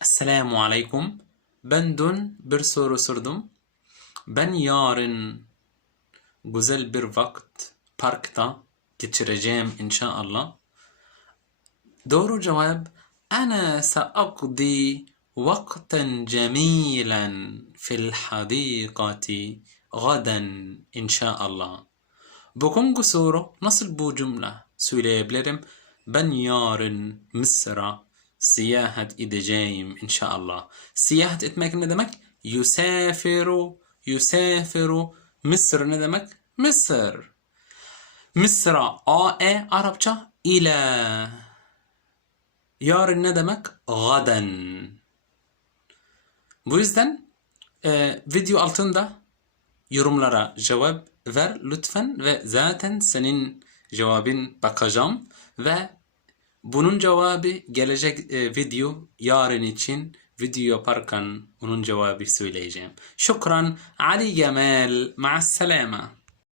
السلام عليكم. بندن برسور سردم. بن يارن جزل بر وقت. باركتا. كتشرجام إن شاء الله. دور جواب. أنا سأقضي وقتا جميلا في الحديقة غدا إن شاء الله. بكم قصورة نصل بو جملة. سويلة بلرم بن يارن مصر. Seyahat edeceğim inşallah. Seyahat etmek ne demek? Yusafiru, yusafiru. Mısır ne demek? Mısır. Mısır'a A-E Arapça ile. Yarın ne demek? Gaden. Bu yüzden e, video altında yorumlara cevap ver lütfen ve zaten senin cevabın bakacağım ve bunun cevabı gelecek e, video yarın için video yaparken onun cevabı söyleyeceğim. Şükran Ali Cemal. Ma'as selama.